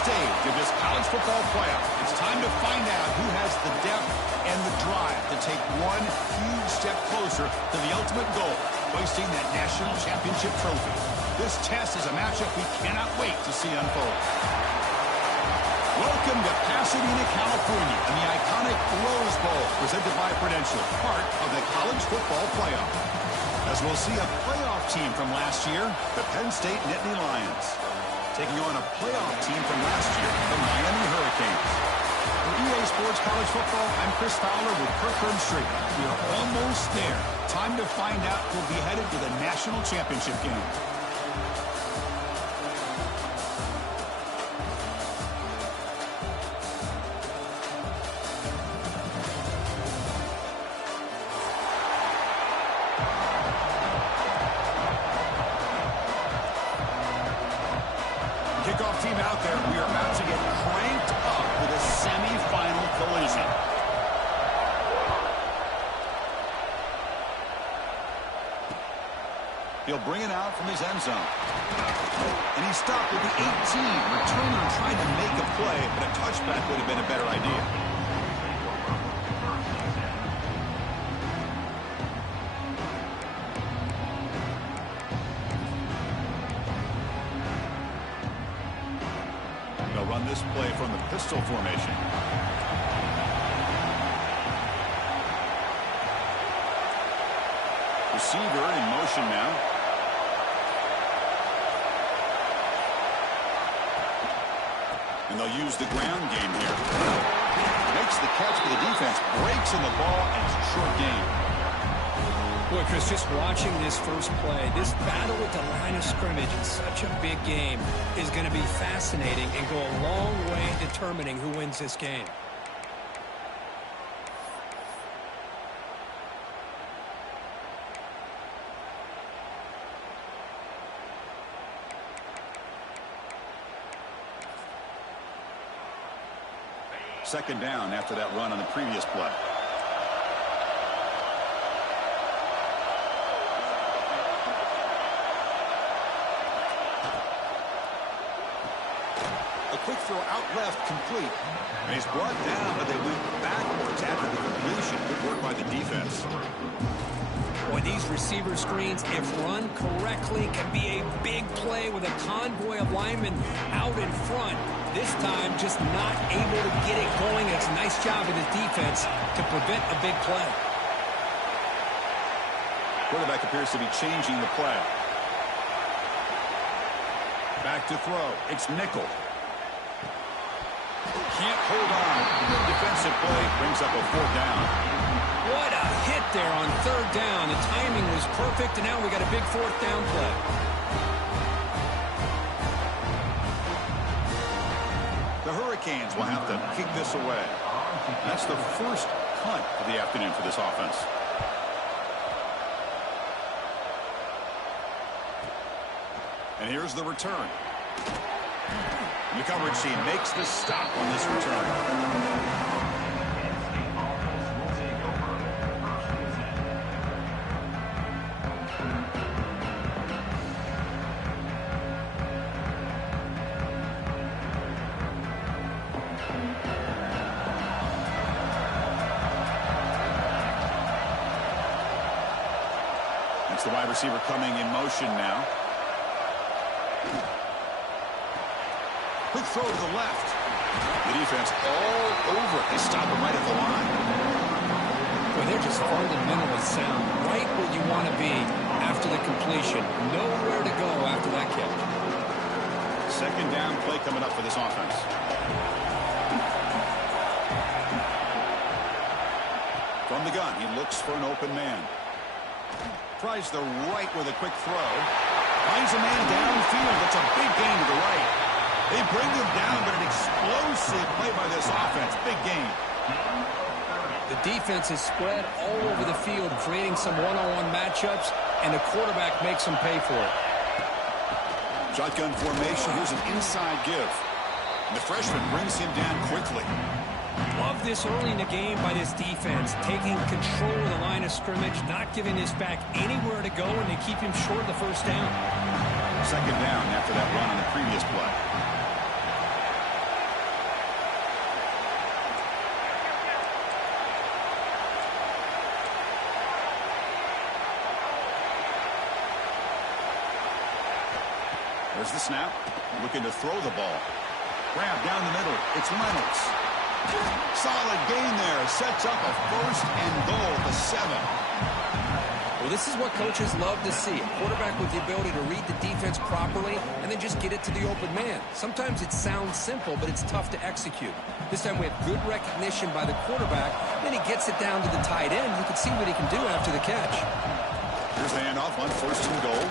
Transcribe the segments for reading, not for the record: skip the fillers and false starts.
stage of this college football playoff. It's time to find out who has the depth and the drive to take one huge step closer to the ultimate goal, hoisting that national championship trophy. This test is a matchup we cannot wait to see unfold. Welcome to Pasadena, California, and the iconic Rose Bowl, presented by Prudential, part of the college football playoff. As we'll see a playoff team from last year, the Penn State Nittany Lions, taking on a playoff team from last year, the Miami Hurricanes. For EA Sports College Football, I'm Chris Fowler with Kirk Herbstreit. We are almost there. Time to find out who'll be headed to the national championship game. Kickoff team out there. We are about to get cranked up with a semifinal collision. He'll bring it out from his end zone. And he stopped at the 18. Returner tried to make a play, but a touchback would have been a better idea. They'll run this play from the pistol formation. Receiver in motion now. And they'll use the ground game here. Makes the catch, but the defense breaks in the ball, and it's a short game. Boy, Chris, just watching this first play, this battle at the line of scrimmage in such a big game is going to be fascinating and go a long way in determining who wins this game. Second down after that run on the previous play. A quick throw out left, complete. And he's brought down, but they went backwards after the completion. Good work by the defense. Boy, these receiver screens, if run correctly, can be a big play with a convoy of linemen out in front. This time, just not able to get it going. It's a nice job of his defense to prevent a big play. Quarterback appears to be changing the play. Back to throw. It's nickel. Can't hold on. Good defensive play. Brings up a fourth down. What a hit there on third down. The timing was perfect, and now we got a big fourth down play. The Hurricanes will have to kick this away. That's the first punt of the afternoon for this offense. And here's the return. The coverage team makes the stop on this return. It's the wide receiver coming in motion now. Quick throw to the left. The defense all over it. They stop him right at the line. Well, they're just fundamentally sound. Right where you want to be after the completion. Nowhere to go after that catch. Second down play coming up for this offense. From the gun, he looks for an open man. Tries the right with a quick throw. Finds a man downfield. That's a big gain to the right. They bring him down, but an explosive play by this offense. Big gain. The defense is spread all over the field, creating some one-on-one matchups, and the quarterback makes them pay for it. Shotgun formation. Here's an inside give. And the freshman brings him down quickly. Love this early in the game by this defense, taking control of the line of scrimmage, not giving this back anywhere to go, and they keep him short of the first down. Second down after that run on the previous play. There's the snap. Looking to throw the ball. Grab down the middle. It's Reynolds. Solid gain there. Sets up a first and goal at the 7. Well, this is what coaches love to see. A quarterback with the ability to read the defense properly and then just get it to the open man. Sometimes it sounds simple, but it's tough to execute. This time we have good recognition by the quarterback. Then he gets it down to the tight end. You can see what he can do after the catch. Here's the handoff on first and goal.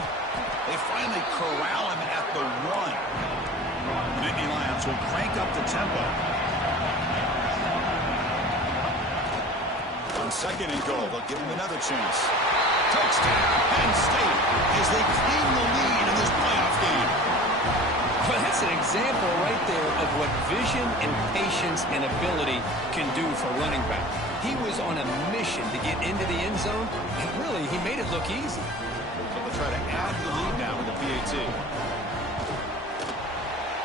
They finally corral him at the 1. The Nittany Lions will crank up the tempo. On second and goal, they'll give him another chance. Touchdown, Penn State, as they claim the lead in this playoff game. Well, that's an example right there of what vision and patience and ability can do for a running back. He was on a mission to get into the end zone, and really, he made it look easy. So they'll try to add to the lead now with the PAT.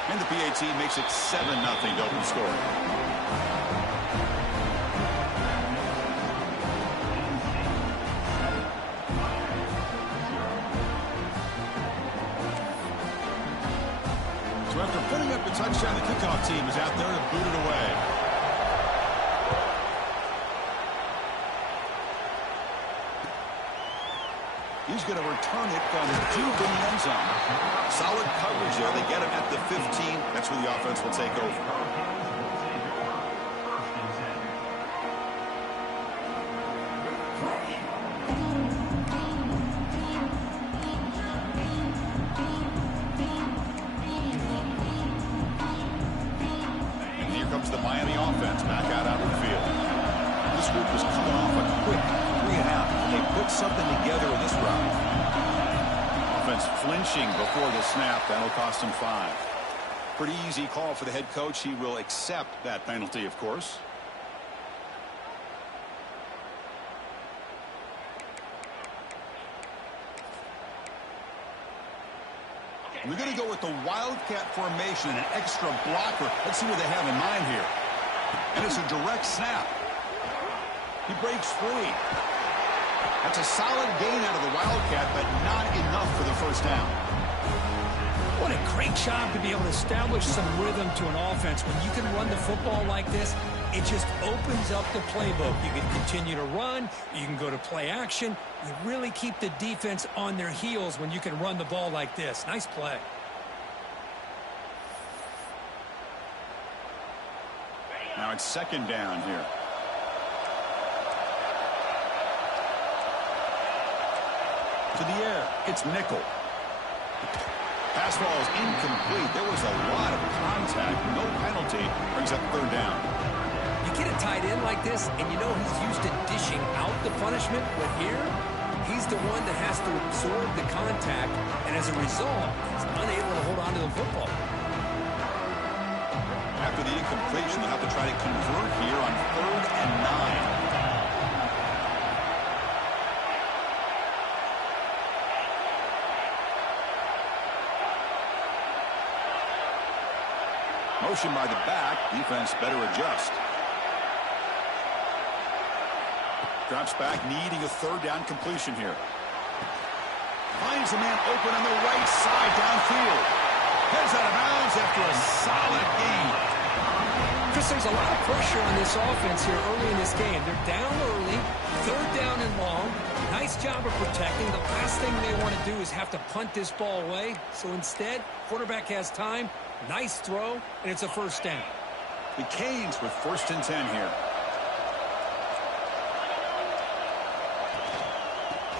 And the PAT makes it 7-0 to open score. So after putting up the touchdown, the kickoff team is out there to boot it away. He's going to return it from deep in the end zone. Solid coverage there. They get him at the 15. That's where the offense will take over. The Miami offense back out onto the field. This group was coming off a quick 3 and out, and they put something together in this round. Offense flinching before the snap. That'll cost him 5. Pretty easy call for the head coach. He will accept that penalty, of course. We're going to go with the Wildcat formation and an extra blocker. Let's see what they have in mind here. And it's a direct snap. He breaks free. That's a solid gain out of the Wildcat, but not enough for the first down. What a great job to be able to establish some rhythm to an offense. When you can run the football like this, it just opens up the playbook. You can continue to run. You can go to play action. You really keep the defense on their heels when you can run the ball like this. Nice play. Now it's second down here. To the air. It's Nickel. Pass ball is incomplete. There was a lot of contact. No penalty. Brings up third down. You get a tight end like this, and you know he's used to dishing out the punishment, but here, he's the one that has to absorb the contact, and as a result, he's unable to hold on to the football. After the incompletion, they'll have to try to convert here on 3rd and 9. Motion by the back. Defense better adjust. Drops back, needing a third down completion here. Finds a man open on the right side downfield. Heads out of bounds after a solid gain. Chris, there's a lot of pressure on this offense here early in this game. They're down early, 3rd down and long. Nice job of protecting. The last thing they want to do is have to punt this ball away. So instead, quarterback has time. Nice throw, and it's a first down. The Canes with 1st and 10 here.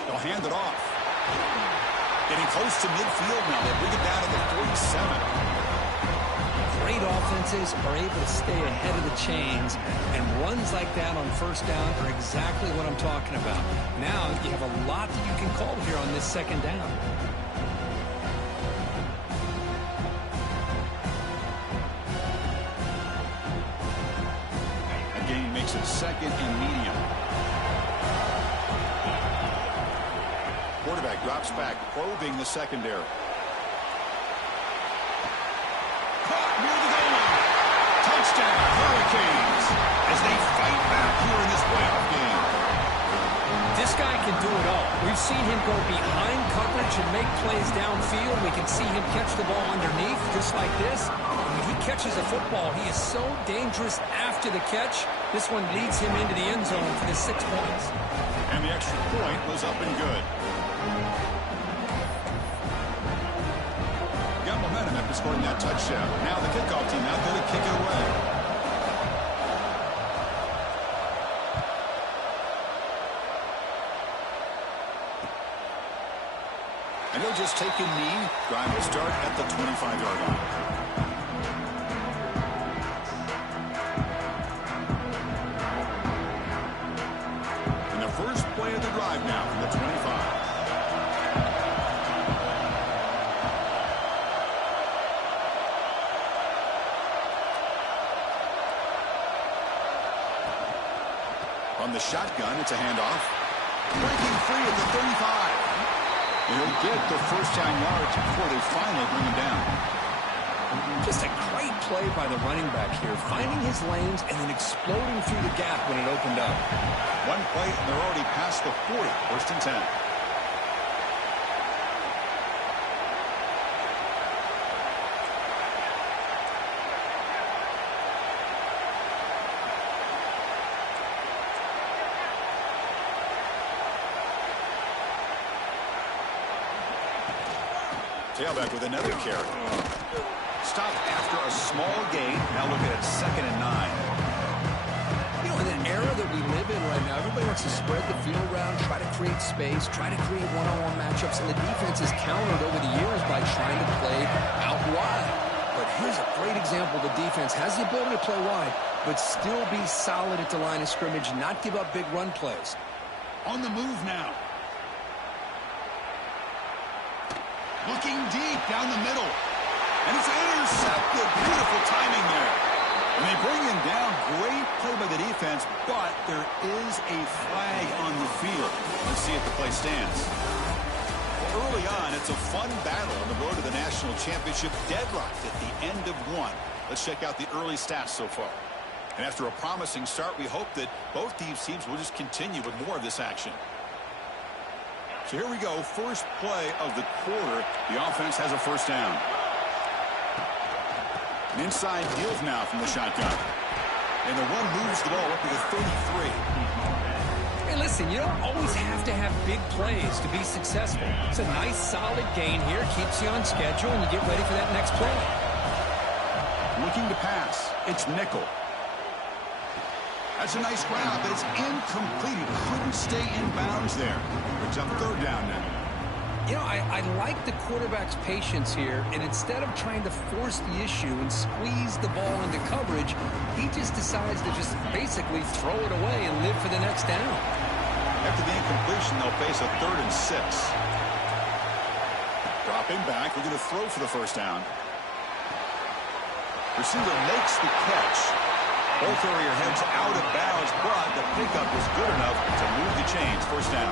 They'll hand it off. Getting close to midfield now. They bring it down to the 47. Great offenses are able to stay ahead of the chains, and runs like that on first down are exactly what I'm talking about. Now you have a lot that you can call here on this second down. Again, makes it 2nd and medium. Quarterback drops back, probing the secondary. Caught near the goal line. Touchdown, Hurricanes, as they fight back here in this playoff game. This This guy can do it all. We've seen him go behind coverage and make plays downfield. We can see him catch the ball underneath just like this. When he catches a football, he is so dangerous after the catch. This one leads him into the end zone for the 6 points. And the extra point was up and good. Got momentum after scoring that touchdown. Now the kickoff team out there to kick it away. And he'll just take a knee. Drive will start at the 25-yard line. And the first play of the drive now from the 25. On the shotgun, it's a handoff. Breaking free at the 35. And he'll get the first down yards before they finally bring him down. Just a great play by the running back here, finding his lanes and then exploding through the gap when it opened up. One play, and they're already past the 40, first and 10. Tailback with another carry. Stop after a small gain. Now look at it, 2nd and 9. You know, in an era that we live in right now, everybody wants to spread the field around, try to create space, try to create one-on-one matchups, and the defense is countered over the years by trying to play out wide. But here's a great example. The defense has the ability to play wide, but still be solid at the line of scrimmage, not give up big run plays. On the move now. Looking deep down the middle. And it's intercepted. Beautiful timing there. And they bring him down. Great play by the defense, but there is a flag on the field. Let's see if the play stands. Well, early on, it's a fun battle on the road to the national championship. Deadlocked at the end of one. Let's check out the early stats so far. And after a promising start, we hope that both these teams will just continue with more of this action. So here we go, first play of the quarter. The offense has a first down. An inside deals now from the shotgun. And the run moves the ball up to the 33. Hey, listen, you don't always have to have big plays to be successful. It's a nice, solid gain here. Keeps you on schedule, and you get ready for that next play. Looking to pass. It's nickel. That's a nice grab, but it's incomplete. He couldn't stay in bounds there. Brings up 3rd down now. You know, I like the quarterback's patience here, and instead of trying to force the issue and squeeze the ball into coverage, he just decides to just basically throw it away and live for the next down. After the incompletion, they'll face a 3rd and 6. Dropping back, we're going to throw for the first down. Receiver makes the catch. Ball carrier heads out of bounds, but the pickup was good enough to move the chains. First down.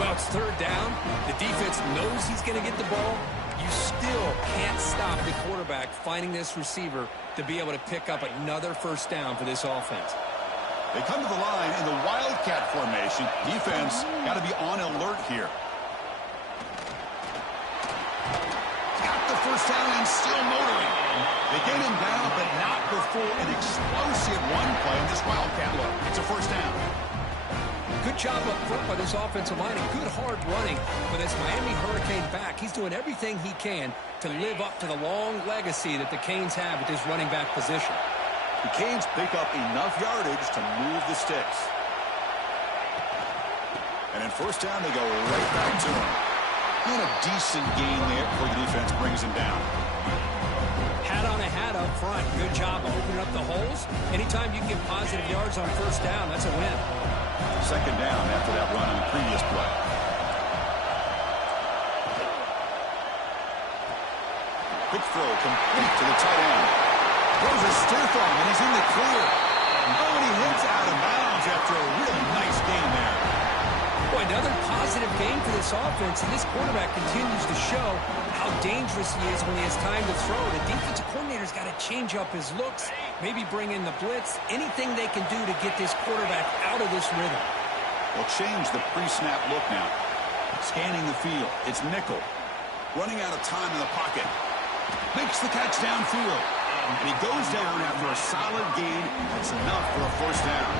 Well, it's 3rd down. The defense knows he's going to get the ball. You still can't stop the quarterback finding this receiver to be able to pick up another first down for this offense. They come to the line in the Wildcat formation. Defense got to be on alert here. Got the first down and still motoring. They get him down, but not before an explosive run play on this Wildcat look. It's a first down. Good job up front by this offensive line and good hard running for this Miami Hurricane back. He's doing everything he can to live up to the long legacy that the Canes have at this running back position. The Canes pick up enough yardage to move the sticks. And in first down, they go right back to him. And a decent gain there before the defense brings him down. Hat on a hat up front. Good job opening up the holes. Anytime you can get positive yards on first down, that's a win. Second down after that run on the previous play. Quick throw complete to the tight end. Throws a stiff arm, and he's in the clear. Oh, and he hits out of bounds after a really nice gain there. Boy, another positive game for this offense, and this quarterback continues to show how dangerous he is when he has time to throw. The defensive coordinator's got to change up his looks, maybe bring in the blitz, anything they can do to get this quarterback out of this rhythm. They'll change the pre-snap look now. Scanning the field. It's nickel. Running out of time in the pocket. Makes the catch downfield. And he goes down after a solid gain. That's enough for a first down.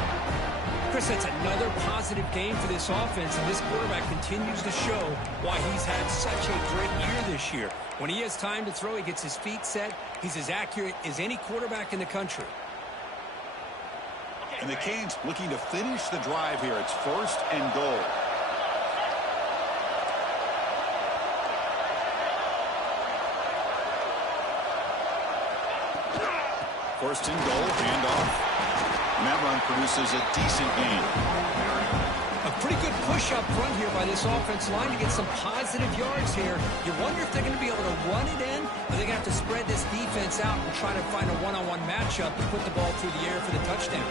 Chris, that's another positive game for this offense, and this quarterback continues to show why he's had such a great year this year. When he has time to throw, he gets his feet set. He's as accurate as any quarterback in the country. And the Canes looking to finish the drive here. It's 1st and goal. First and goal, handoff. And that run produces a decent gain. A pretty good push up front here by this offense line to get some positive yards here. You wonder if they're going to be able to run it in, or they're going to have to spread this defense out and try to find a one-on-one matchup to put the ball through the air for the touchdown.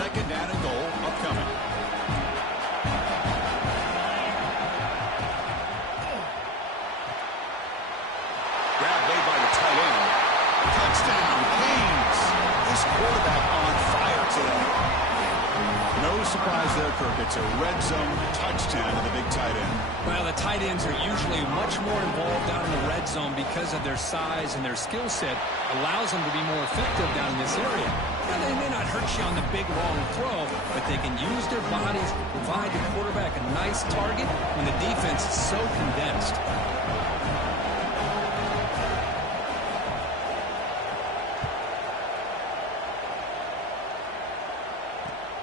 2nd down and goal upcoming. Grab made by the tight end. Touchdown, Canes. This quarterback on fire today. No surprise there, Kirk. It's a red zone touchdown to the big tight end. Well, the tight ends are usually much more involved out in the red zone because of their size and their skill set. Allows them to be more effective down in this area. Now, they may not hurt you on the big, long throw, but they can use their bodies to provide the quarterback a nice target when the defense is so condensed.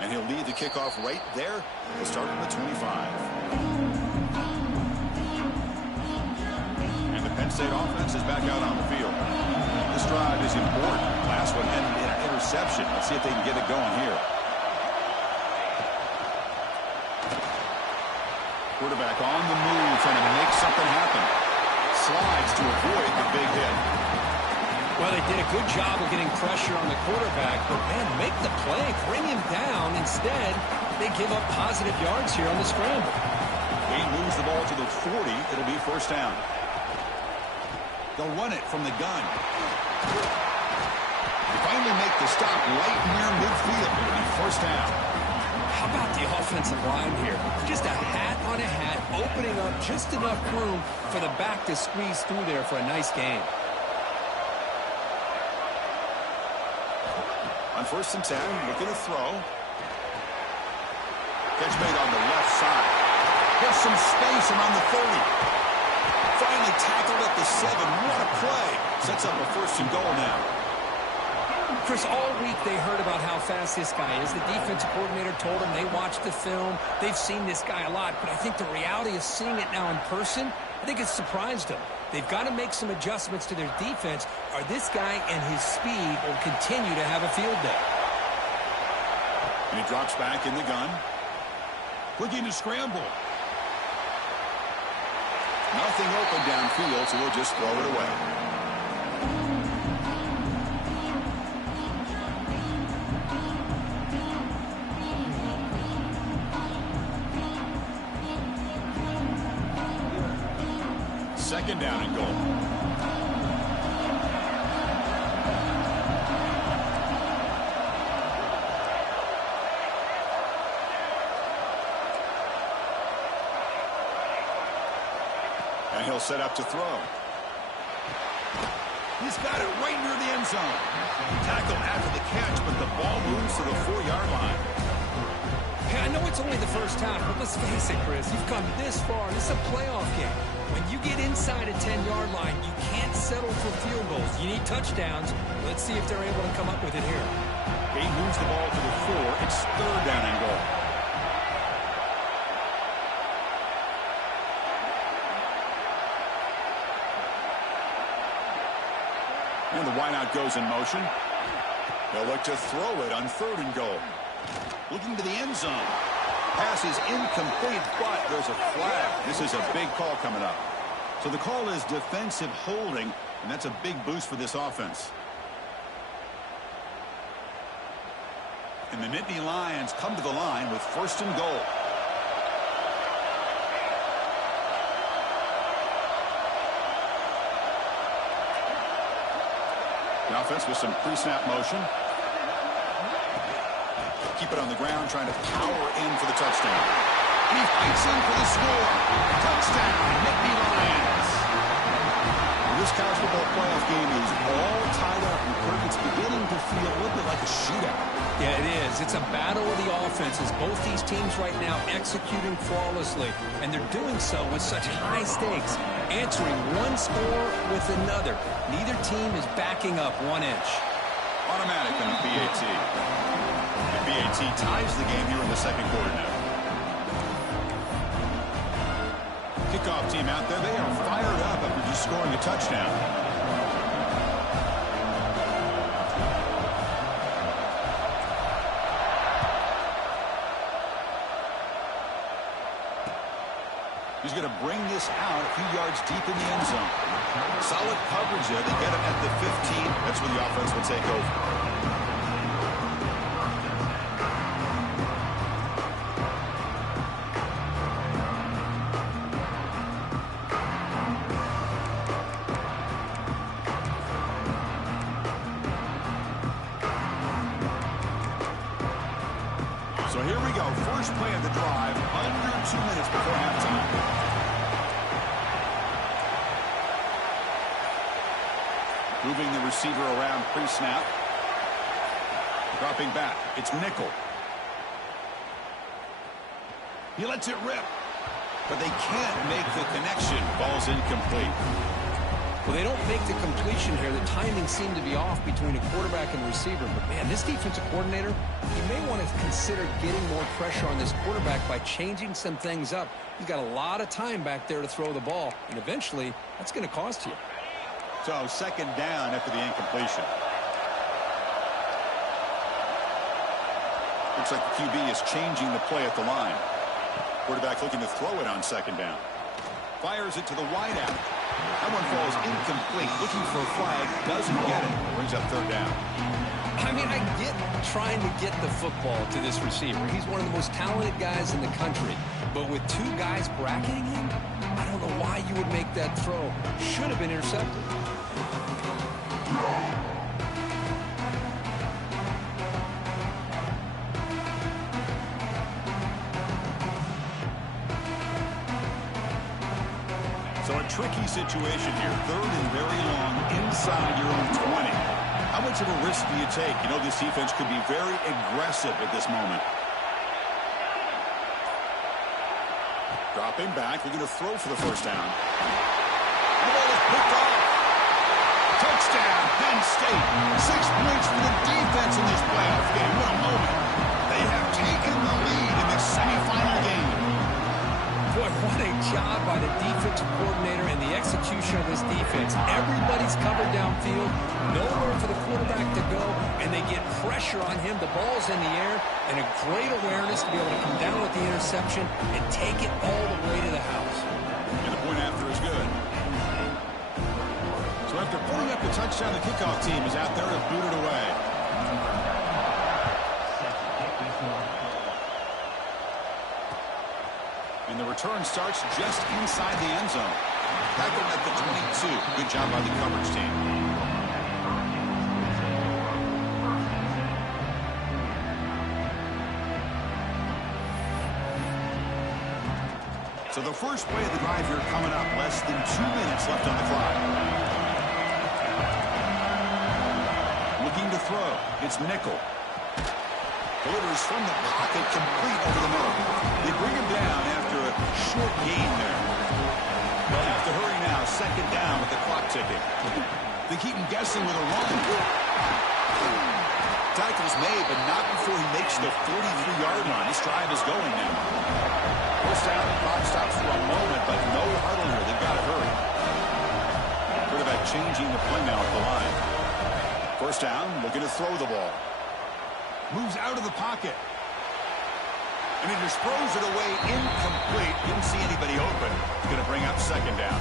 And he'll lead the kickoff right there. We'll start from the 25. And the Penn State offense is back out on the field. This drive is important. Last one ended in an interception. Let's see if they can get it going here. Quarterback on the move, trying to make something happen. Slides to avoid the big hit. Well, they did a good job of getting pressure on the quarterback, but, man, make the play, bring him down. Instead, they give up positive yards here on the scramble. He moves the ball to the 40. It'll be 1st down. They'll run it from the gun. They finally make the stop right near midfield. It'll be 1st down. How about the offensive line here? Just a hat on a hat, opening up just enough room for the back to squeeze through there for a nice gain. On 1st and 10, looking to throw. Catch made on the left side. There's some space around the 30. Finally tackled at the 7. What a play. Sets up a 1st and goal now. Chris, all week they heard about how fast this guy is. The defensive coordinator told them they watched the film. They've seen this guy a lot, but I think the reality of seeing it now in person, I think it's surprised them. They've got to make some adjustments to their defense, or this guy and his speed will continue to have a field day. And he drops back in the gun. Looking to scramble. Nothing open downfield, so we'll just throw it away. Second down and goal. And he'll set up to throw. He's got it right near the end zone. Tackled after the catch, but the ball moves to the 4-yard line. Hey, I know it's only the first half, but let's face it, Chris. You've come this far. This is a playoff game. When you get inside a 10-yard line, you can't settle for field goals. You need touchdowns. Let's see if they're able to come up with it here. He moves the ball to the 4. It's 3rd down and goal. And the wideout goes in motion. They'll look to throw it on 3rd and goal. Looking to the end zone. Pass is incomplete, but there's a flag. This is a big call coming up. So the call is defensive holding, and that's a big boost for this offense. And the Nittany Lions come to the line with 1st and goal. The offense with some pre-snap motion. keep it on the ground, trying to power in for the touchdown. And he fights in for the score. Touchdown, Nittany Lions. Well, this college football playoff game is all tied up, and Kirk, it's beginning to feel a little bit like a shootout. Yeah, it is. It's a battle of the offenses. Both these teams right now executing flawlessly, and they're doing so with such high stakes, answering one score with another. Neither team is backing up 1 inch. Automatic on the BAT. The BAT ties the game here in the second quarter now. Kickoff team out there. They are fired up after just scoring a touchdown. He's going to bring this out a few yards deep in the end zone. Solid coverage there. They get him at the 15. That's where the offense will take over. So here we go. First play of the drive. Under 2 minutes before halftime. Moving the receiver around pre-snap. Dropping back. It's nickel. He lets it rip. But they can't make the connection. Ball's incomplete. Well, they don't make the completion here. The timing seemed to be off between a quarterback and receiver. But, man, this defensive coordinator, he may want to consider getting more pressure on this quarterback by changing some things up. He's got a lot of time back there to throw the ball. And eventually, that's going to cost you. So, second down after the incompletion. Looks like the QB is changing the play at the line. Quarterback looking to throw it on second down. Fires it to the wideout. That one falls incomplete. Looking for a flag. Doesn't get it. Brings up third down. I mean, I get trying to get the football to this receiver. He's one of the most talented guys in the country. But with two guys bracketing him, I don't know why you would make that throw. Should have been intercepted. So a tricky situation here. Third and very long inside your own 20. How much of a risk do you take? You know, this defense could be very aggressive at this moment. Dropping back. Looking to throw for the first down. The ball is picked off. Touchdown, Penn State. 6 points for the defense in this playoff game. What a moment. They have taken the lead in this semifinal game. Boy, what a job by the defensive coordinator and the execution of this defense. Everybody's covered downfield, nowhere for the quarterback to go, and they get pressure on him. The ball's in the air, and a great awareness to be able to come down with the interception and take it all the way to the house. And the point after is good. So after putting up the touchdown, the kickoff team is out there to boot it away. And the return starts just inside the end zone. Tackled at the 22. Good job by the coverage team. So the first play of the drive here coming up. Less than 2 minutes left on the clock. Looking to throw. It's nickel. Delivers from the pocket, complete over the middle. They bring him down after a short gain there. They'll have to hurry now. Second down with the clock ticking. They keep him guessing with a run. Tackle's made, but not before he makes the 43-yard line. This drive is going now. First down, the clock stops for a moment, but no huddle here. They've got to hurry. Quarterback changing the play now at the line. First down, looking to throw the ball. Moves out of the pocket. And he just throws it away incomplete. Didn't see anybody open. Going to bring up second down.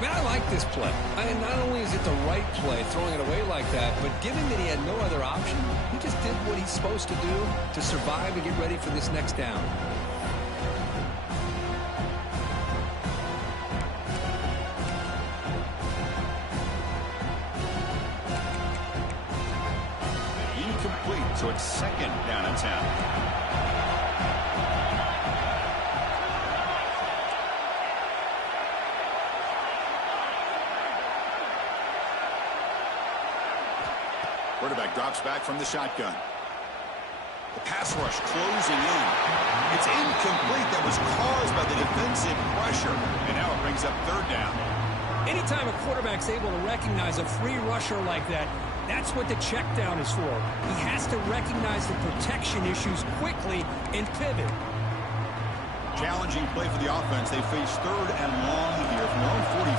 Man, I like this play. I mean, not only is it the right play, throwing it away like that, but given that he had no other option, he just did what he's supposed to do to survive and get ready for this next down. So it's 2nd down and 10. Quarterback drops back from the shotgun. The pass rush closing in. It's incomplete. That was caused by the defensive pressure. And now it brings up 3rd down. Anytime a quarterback's able to recognize a free rusher like that, that's what the check down is for. He has to recognize the protection issues quickly and pivot. Challenging play for the offense. They face 3rd and long here from their own 43.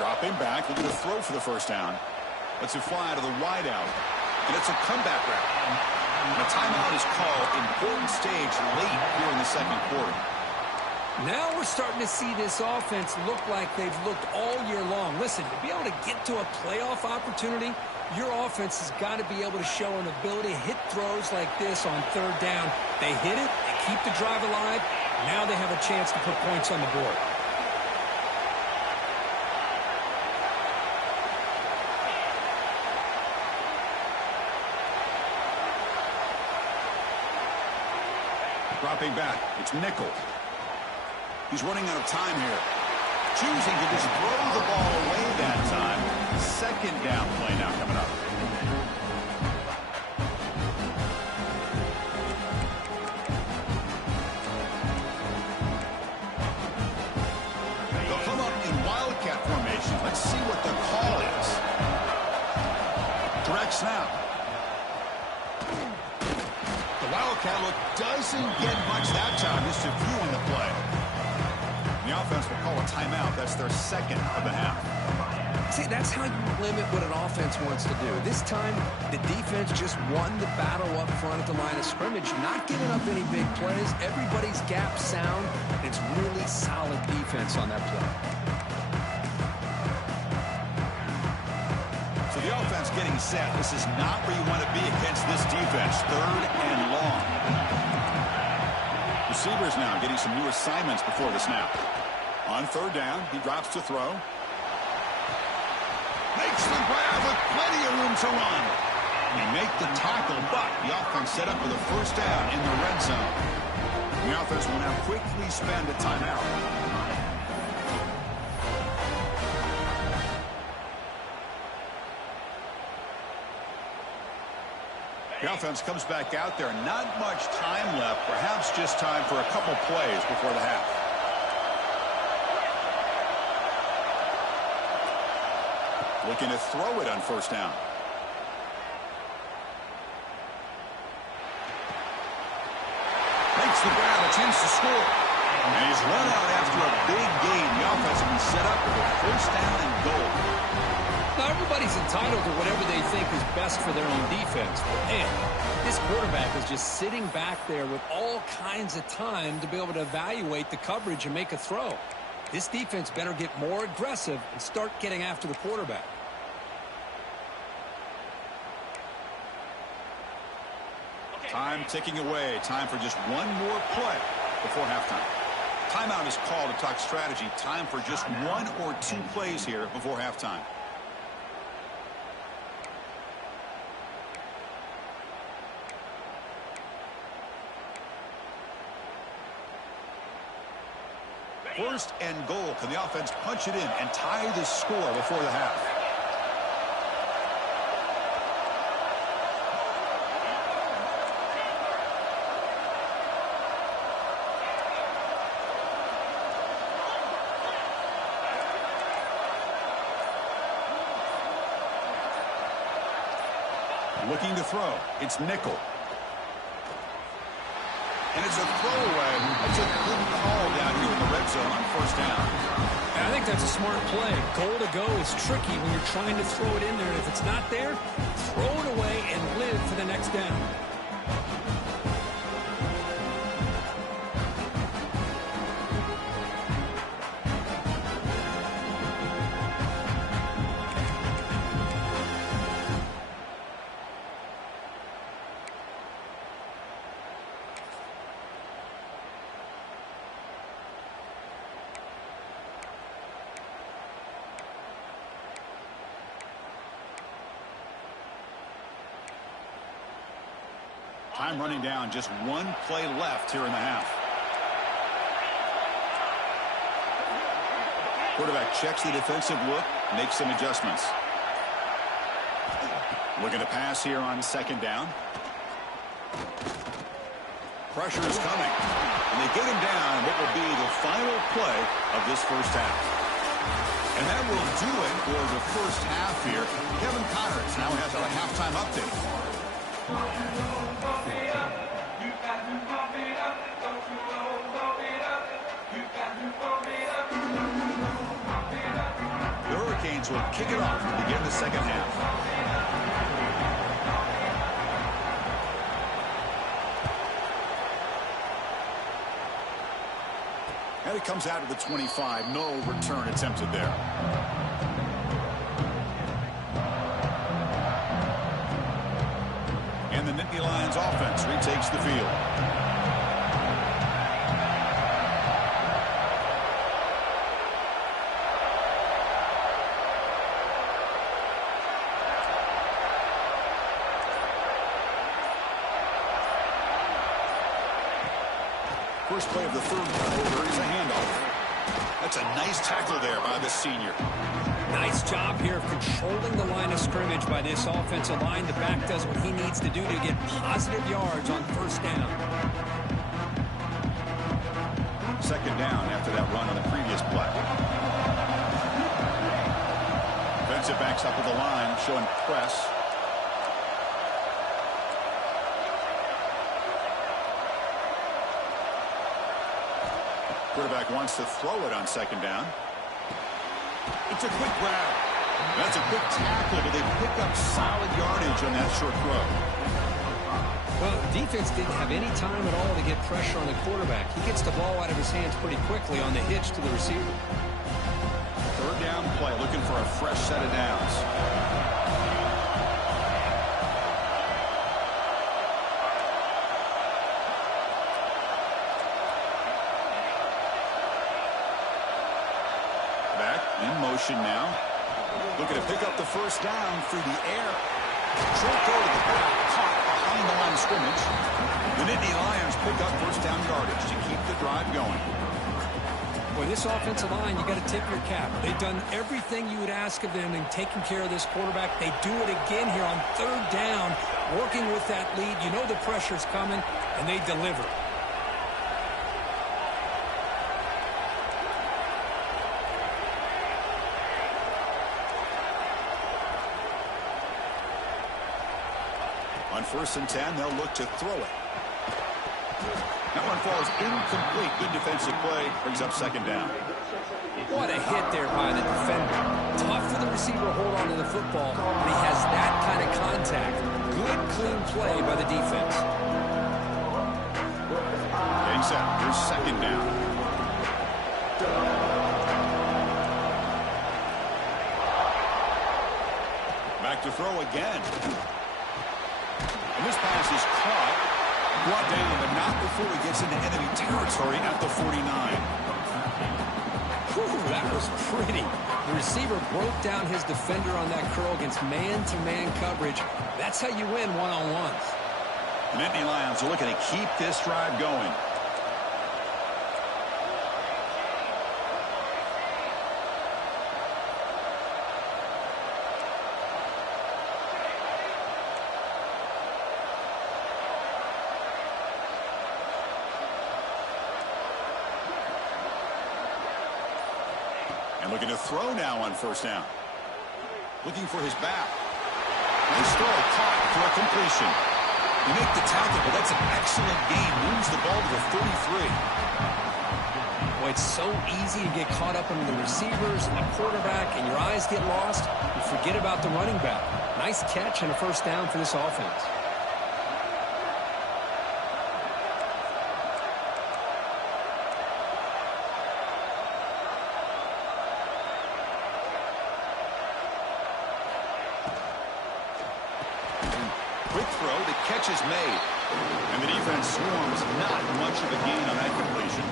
Dropping back, looking to throw for the 1st down. Lets it fly to the wide out. And it's a comeback route. And a timeout is called. Important stage late here in the 2nd quarter. Now we're starting to see this offense look like they've looked all year long. Listen, to be able to get to a playoff opportunity, your offense has got to be able to show an ability to hit throws like this on 3rd down. They hit it, they keep the drive alive. Now they have a chance to put points on the board. Dropping back, it's Nickel. He's running out of time here. Choosing to just throw the ball away that time. 2nd down play now coming up. They'll come up in Wildcat formation. Let's see what the call is. Direct snap. The Wildcat look doesn't get much that time. Just a few in the play. The offense will call a timeout. That's their 2nd of the half. See, that's how you limit what an offense wants to do. This time, the defense just won the battle up front at the line of scrimmage, not giving up any big plays. Everybody's gap sound. It's really solid defense on that play. So the offense getting set. This is not where you want to be against this defense. 3rd and long. Receivers now getting some new assignments before the snap. On 3rd down, he drops to throw. Makes the grab with plenty of room to run. They make the tackle, but the offense set up with a 1st down in the red zone. The offense will now quickly spend a timeout. The offense comes back out there. Not much time left. Perhaps just time for a couple plays before the half. Looking to throw it on 1st down. Makes the grab. A chance to score. And he's run out after a big gain. The offense will be set up with a 1st down and goal. Now, everybody's entitled to whatever they think is best for their own defense. But, man, this quarterback is just sitting back there with all kinds of time to be able to evaluate the coverage and make a throw. This defense better get more aggressive and start getting after the quarterback. Time ticking away. Time for just one more play before halftime. Timeout is called to talk strategy. Time for just 1 or 2 plays here before halftime. First and goal. Can the offense punch it in and tie the score before the half? Looking to throw. It's Nickel. And it's a throwaway. It's a good call down here in the red zone on 1st down. And I think that's a smart play. Goal to go is tricky when you're trying to throw it in there. And if it's not there, throw it away and live for the next down. Time running down, just one play left here in the half. Quarterback checks the defensive look, makes some adjustments. Looking to pass here on second down. Pressure is coming, and they get him down what will be the final play of this first half. And that will do it for the first half here. Kevin Connors now has our halftime update. The Hurricanes will kick it off to begin the second half. And it comes out of the 25. No return attempted there. And the Nittany Lions offense retakes the field. First play of the third quarter is a handoff. That's a nice tackle there by the senior. Nice job here of controlling the line of scrimmage by this offensive line. The back does what he needs to do to get positive yards on first down. Second down after that run on the previous play. Defensive backs up with the line, showing press. Quarterback wants to throw it on second down. It's a quick grab. That's a quick tackle, but they pick up solid yardage on that short throw. Well, defense didn't have any time at all to get pressure on the quarterback. He gets the ball out of his hands pretty quickly on the hitch to the receiver. Third down play, looking for a fresh set of downs. In motion now. Looking to pick up the first down through the air. Short throw to the back, caught behind the line of scrimmage. The Nittany Lions pick up first down yardage to keep the drive going. Boy, this offensive line, you got to tip your cap. They've done everything you would ask of them in taking care of this quarterback. They do it again here on third down, working with that lead. You know the pressure's coming, and they deliver. On 1st and 10, they'll look to throw it. That one falls incomplete. Good defensive play. Brings up second down. What a hit there by the defender. Tough for the receiver to hold on to the football, but he has that kind of contact. Good, clean play by the defense. Getting set. Here's second down. Back to throw again. And this pass is caught, brought down, but not before he gets into enemy territory at the 49. Whew, that was pretty. The receiver broke down his defender on that curl against man-to-man coverage. That's how you win one-on-ones. The Nittany Lions are looking to keep this drive going. Looking to throw now on first down. Looking for his back. Nice throw, caught for a completion. You make the tackle, but that's an excellent game. Moves the ball to the 33. Boy, it's so easy to get caught up in the receivers and the quarterback, and your eyes get lost. You forget about the running back. Nice catch and a first down for this offense. Catch is made, and the defense swarms. Not much of a gain on that completion.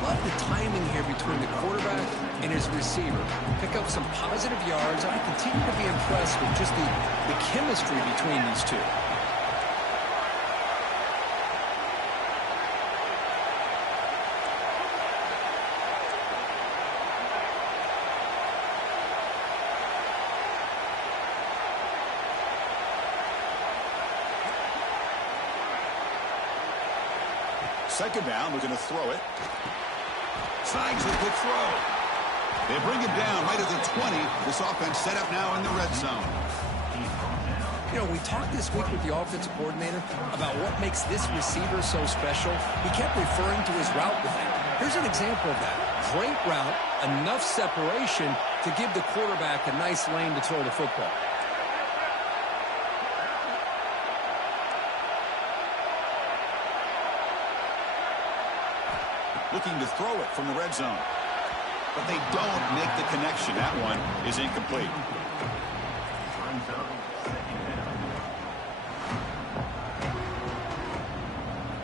Love the timing here between the quarterback and his receiver. Pick up some positive yards. I continue to be impressed with just the chemistry between these two. Second down, they're going to throw it. Snags a good throw. They bring him down right at the 20. This offense set up now in the red zone. You know, we talked this week with the offensive coordinator about what makes this receiver so special. He kept referring to his route with him. Here's an example of that. Great route, enough separation to give the quarterback a nice lane to throw the football. Looking to throw it from the red zone. But they don't make the connection. That one is incomplete.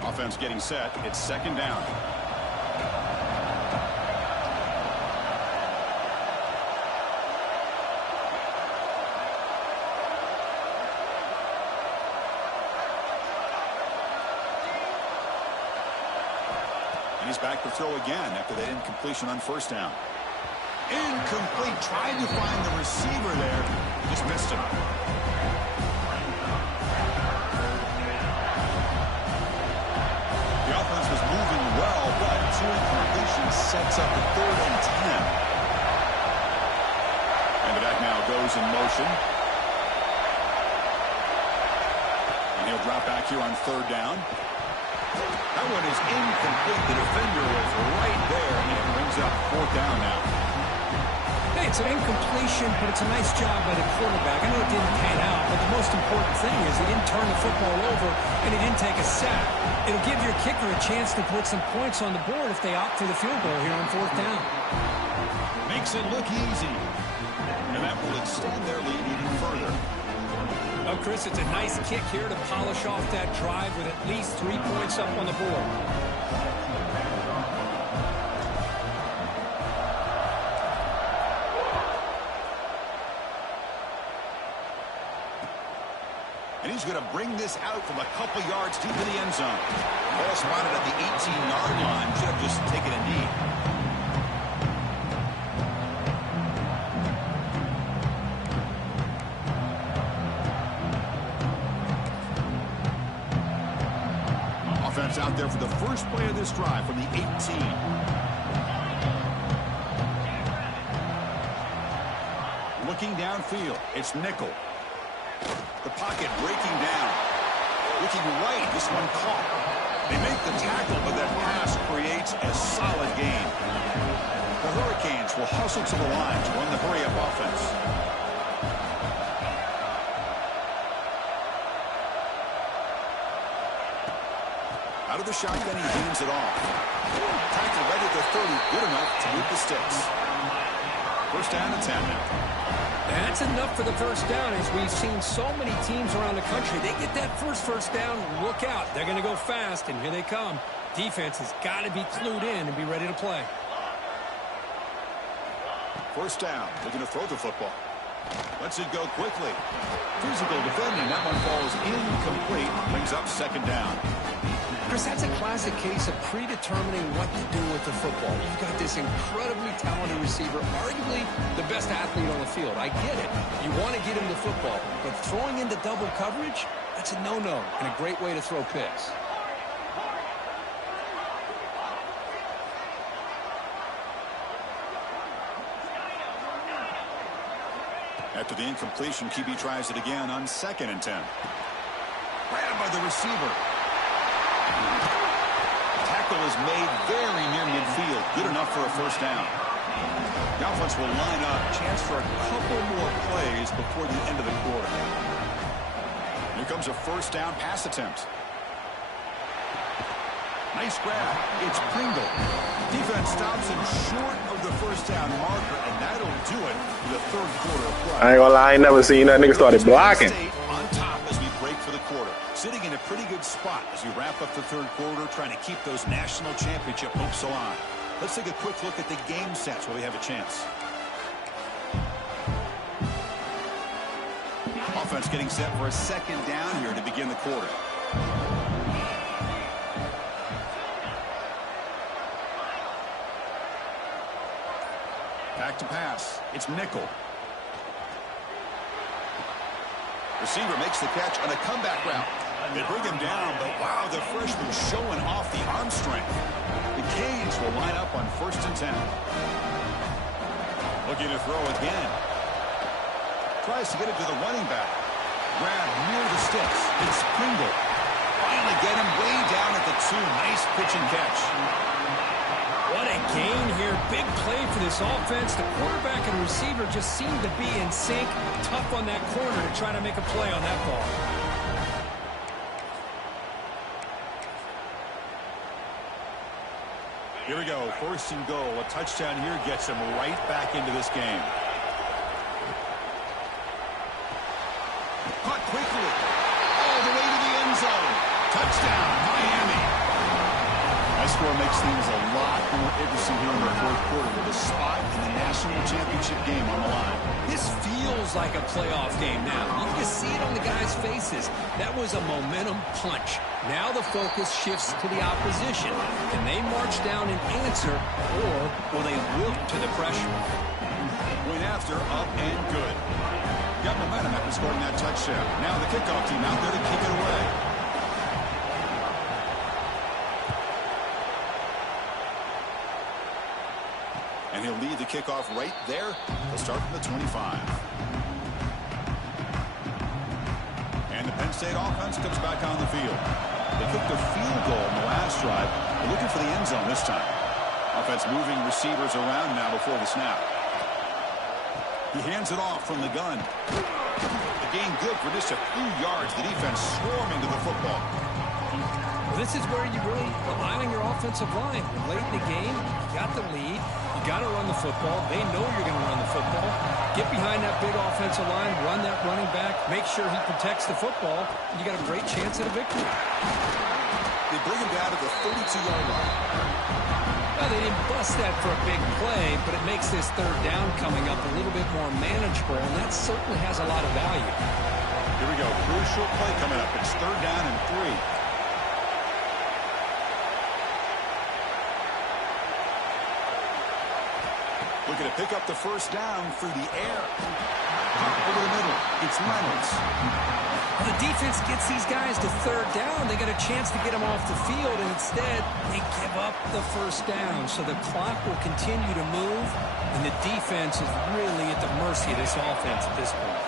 Offense getting set. It's second down. And he's back to throw again after that incompletion on first down. Incomplete. Trying to find the receiver there. He just missed him. The offense was moving well, but two incompletions sets up a 3rd and 10. And the back now goes in motion. And he'll drop back here on 3rd down. That one is incomplete. The defender was right there, and it brings up 4th down now. Hey, it's an incompletion, but it's a nice job by the quarterback. I know it didn't pan out, but the most important thing is he didn't turn the football over, and he didn't take a sack. It'll give your kicker a chance to put some points on the board if they opt for the field goal here on 4th down. Makes it look easy. And that will extend their lead even further. Well, Chris, it's a nice kick here to polish off that drive with at least 3 points up on the board. And he's going to bring this out from a couple yards deep in the end zone. Ball spotted at the 18-yard line. Should have just taken a knee. Offense out there for the first play of this drive from the 18. Looking downfield, it's nickel. The pocket breaking down. Looking right, this one caught. They make the tackle, but that pass creates a solid gain. The Hurricanes will hustle to the line to run the hurry-up offense. Out of the shotgun, he hands it off. Tackle right at the 30, good enough to move the sticks. First down and 10 now. That's enough for the first down. As we've seen so many teams around the country, they get that first down, look out. They're going to go fast, and here they come. Defense has got to be clued in and be ready to play. First down. Looking to throw the football. Lets it go quickly. Physical defending. That one falls incomplete. Brings up second down. Chris, that's a classic case of predetermining what to do with the football. You've got this incredibly talented receiver, arguably the best athlete on the field. I get it. You want to get him the football, but throwing into double coverage, that's a no-no and a great way to throw picks. After the incompletion, QB tries it again on 2nd and 10. Grabbed by the receiver. Tackle is made very near midfield. Good enough for a first down. The offense will line up. Chance for a couple more plays before the end of the quarter. Here comes a first down pass attempt. Nice grab. It's Pringle. Defense stops him short of the first down marker, and that'll do it for the 3rd quarter of play. I ain't gonna lie, I ain't never seen that nigga started blocking. On top as we break for the quarter. Sitting in a pretty good spot as we wrap up the 3rd quarter, trying to keep those national championship hopes alive. Let's take a quick look at the game sets where we have a chance. Offense getting set for a second down here to begin the quarter. Back to pass. It's nickel. Receiver makes the catch on a comeback route. They bring him down, but wow, the freshman showing off the arm strength. The Canes will line up on 1st and 10. Looking to throw again. Tries to get it to the running back. Grab near the sticks. It's Pringle. Finally get him way down at the 2. Nice pitch and catch. What a gain here. Big play for this offense. The quarterback and receiver just seem to be in sync. Tough on that corner to try to make a play on that ball. Here we go. 1st and goal. A touchdown here gets him right back into this game. Caught quickly. All the way to the end zone. Touchdown, Miami. That score makes things a lot more interesting here in the 4th quarter with a spot in the national championship game on the line. This feels like a playoff game now. You can just see it on the guys' faces. That was a momentum punch. Now the focus shifts to the opposition. Can they march down and answer, or will they wilt to the pressure? Went after, up and good. Got momentum after scoring that touchdown. Now the kickoff team out there to kick it away. And he'll lead the kickoff right there. He'll start from the 25. And the Penn State offense comes back on the field. They kicked a field goal in the last drive. They're looking for the end zone this time. Offense moving receivers around now before the snap. He hands it off from the gun. The gain good for just a few yards. The defense swarming to the football. Well, this is where you really rely on your offensive line. Late in the game, you got the lead. You got to run the football. They know you're going to run the football. Get behind that big offensive line, run that running back, make sure he protects the football, and you got a great chance at a victory. They bring him down to the 32-yard line. Well, they didn't bust that for a big play, but it makes this 3rd down coming up a little bit more manageable, and that certainly has a lot of value. Here we go. Crucial play coming up. It's 3rd down and 3. Looking to pick up the 1st down through the air. Over the middle. It's Reynolds. Well, the defense gets these guys to 3rd down. They got a chance to get them off the field, and instead they give up the 1st down. So the clock will continue to move, and the defense is really at the mercy of this offense at this point.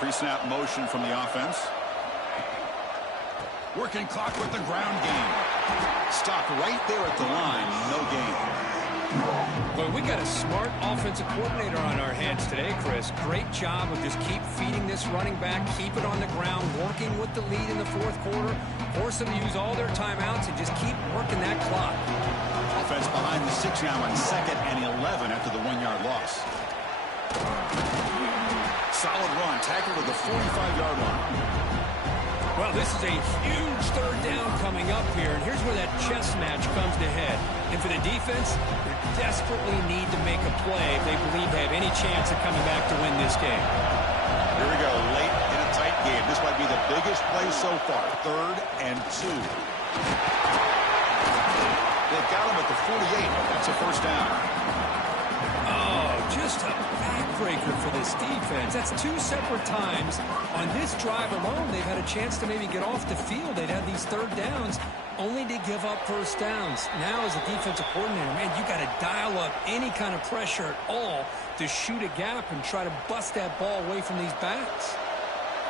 Pre-snap motion from the offense. Working clock with the ground game. Stop right there at the line. No gain. Well, we got a smart offensive coordinator on our hands today, Chris. Great job of just keep feeding this running back, keep it on the ground, working with the lead in the 4th quarter, force them to use all their timeouts, and just keep working that clock. Offense behind the 6 now on 2nd and 11 after the 1-yard loss. Solid run, tackled to the 45-yard line. Well, this is a huge 3rd down coming up here, and here's where that chess match comes to head. And for the defense, they desperately need to make a play if they believe they have any chance of coming back to win this game. Here we go, late in a tight game. This might be the biggest play so far. 3rd and 2. They've got him at the 48. That's a 1st down. Oh, just a backbreaker for this defense. That's 2 separate times. On this drive alone, they've had a chance to maybe get off the field. They'd have these 3rd downs, only to give up 1st downs. Now, as a defensive coordinator, man, you got to dial up any kind of pressure at all to shoot a gap and try to bust that ball away from these backs.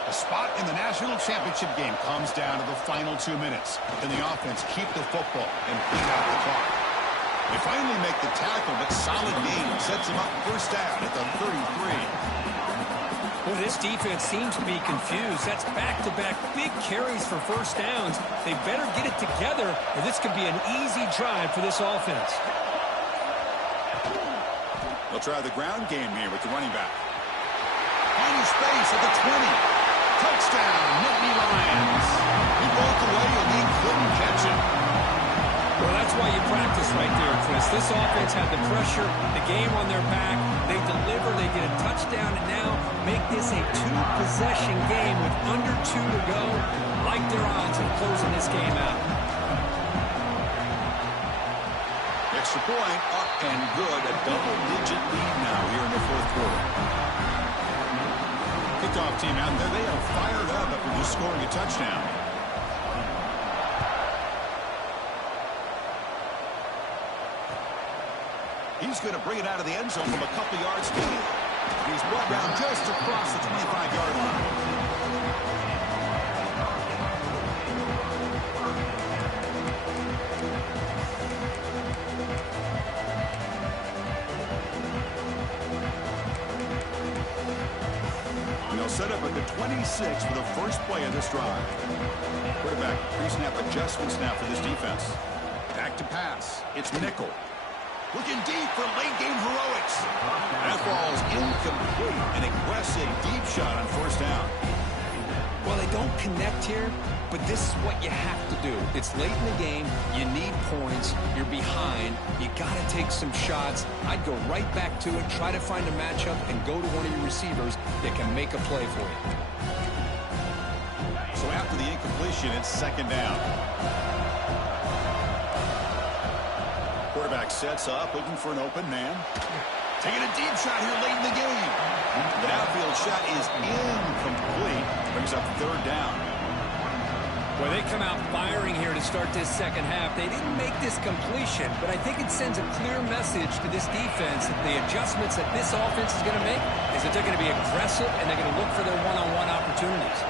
A spot in the national championship game comes down to the final 2 minutes. Can the offense keep the football and beat out the clock? They finally make the tackle, but solid gain sets them up 1st down at the 33. Well, this defense seems to be confused. That's back-to-back big carries for 1st downs. They better get it together, or this could be an easy drive for this offense. They'll try the ground game here with the running back. Finding space at the 20. Touchdown, Nittany Lions. He broke away and he couldn't catch it. Well, that's why you practice right there, Chris. This offense had the pressure, the game on their back. They deliver, they get a touchdown, and now make this a two-possession game with under 2 to go. Like their odds of closing this game out. Extra point, up and good. A double-digit lead now here in the fourth quarter. Kickoff team out there, they are fired up after just scoring a touchdown. He's going to bring it out of the end zone from a couple yards deep. He's brought down just across the 25-yard line. And they'll set up at the 26 for the first play of this drive. Quarterback pre-snap adjustment snap for this defense. Back to pass. It's nickel. Looking deep for late-game heroics. That ball's incomplete. An aggressive deep shot on first down. Well, they don't connect here, but this is what you have to do. It's late in the game. You need points. You're behind. You got to take some shots. I'd go right back to it, try to find a matchup, and go to one of your receivers that can make a play for you. So after the incompletion, it's second down. Quarterback sets up, looking for an open man. Taking a deep shot here late in the game. The outfield shot is incomplete. Brings up third down. Well, they come out firing here to start this second half. They didn't make this completion, but I think it sends a clear message to this defense that the adjustments that this offense is going to make is that they're going to be aggressive and they're going to look for their one-on-one opportunities.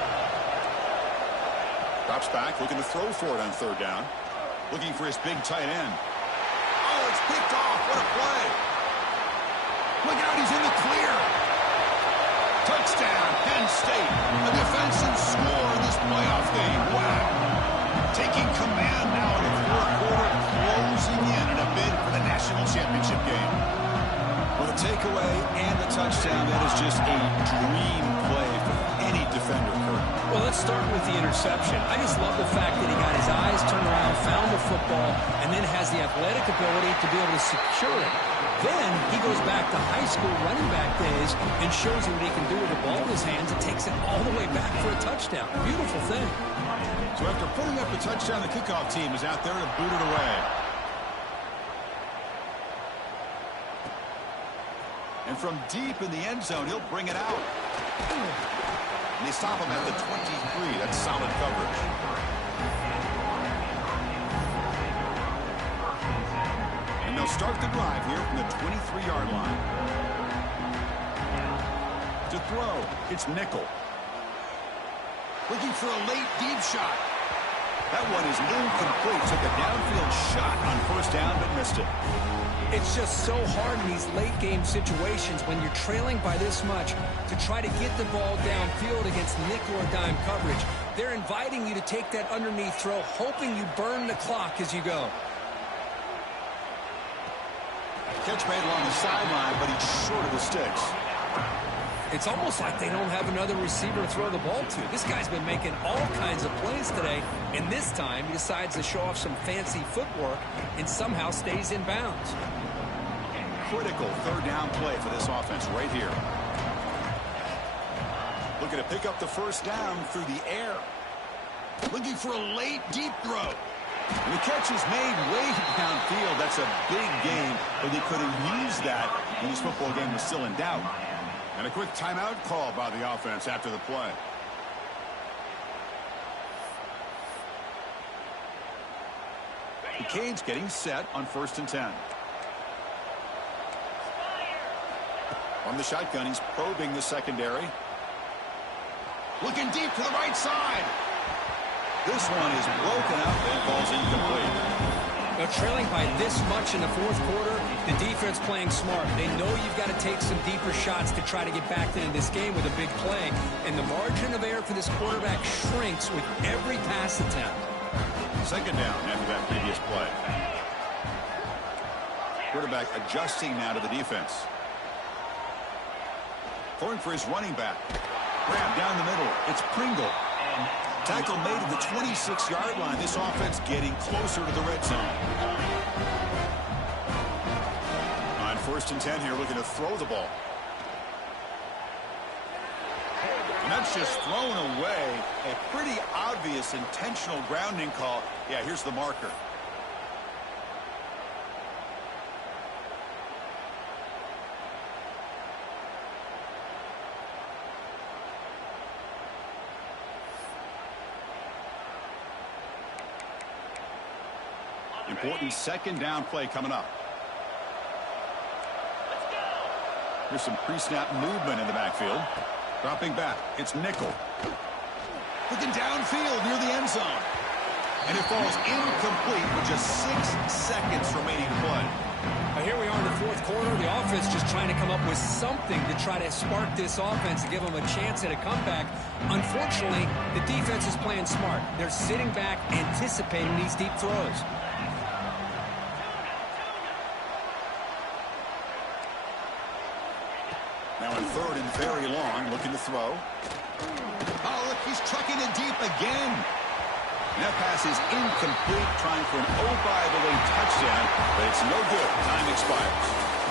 Drops back, looking to throw for it on third down. Looking for his big tight end. Oh, it's picked off. What a play. Look out, he's in the clear. Touchdown, Penn State. A defensive score in this playoff game. Wow. Taking command now in the fourth quarter, closing in a bid for the national championship game. With a takeaway and a touchdown, that is just a dream play for any defender, Kurt. Well, let's start with the interception. I just love the fact that he got his eyes turned around, found the football, and then has the athletic ability to be able to secure it. Then he goes back to high school running back days and shows you what he can do with the ball in his hands and takes it all the way back for a touchdown. Beautiful thing. So after putting up the touchdown, the kickoff team is out there to boot it away. And from deep in the end zone, he'll bring it out. And they stop him at the 23. That's solid coverage. And they'll start the drive here from the 23-yard line. To throw, it's nickel. Looking for a late deep shot. That one is incomplete. Took a downfield shot on first down, but missed it. It's just so hard in these late-game situations when you're trailing by this much to try to get the ball downfield against nickel or dime coverage. They're inviting you to take that underneath throw, hoping you burn the clock as you go. Catch made along the sideline, but he's short of the sticks. It's almost like they don't have another receiver to throw the ball to. This guy's been making all kinds of plays today, and this time he decides to show off some fancy footwork and somehow stays in bounds. Critical third down play for this offense right here. Looking to pick up the first down through the air. Looking for a late deep throw. And the catch is made way downfield. That's a big gain, but they could have used that when this football game was still in doubt. And a quick timeout call by the offense after the play. The Canes getting set on 1st and 10. On the shotgun, he's probing the secondary. Looking deep to the right side. This one is broken up and falls incomplete. Now, trailing by this much in the fourth quarter, the defense playing smart. They know you've got to take some deeper shots to try to get back into this game with a big play. And the margin of error for this quarterback shrinks with every pass attempt. Second down after that previous play. Quarterback adjusting now to the defense. Throwing for his running back. Grab down the middle. It's Pringle. Tackle made at the 26-yard line. This offense getting closer to the red zone. On 1st and 10 here, looking to throw the ball. And that's just thrown away. A pretty obvious intentional grounding call. Yeah, here's the marker. Important 2nd down play coming up. Here's some pre-snap movement in the backfield. Dropping back, it's nickel. Looking downfield near the end zone. And it falls incomplete with just 6 seconds remaining to play. Here we are in the 4th quarter. The offense just trying to come up with something to try to spark this offense and give them a chance at a comeback. Unfortunately, the defense is playing smart. They're sitting back, anticipating these deep throws. Now in 3rd and very long, looking to throw. Oh, look, he's trucking it deep again. And that pass is incomplete, trying for an oh-by-the-way touchdown, but it's no good. Time expires.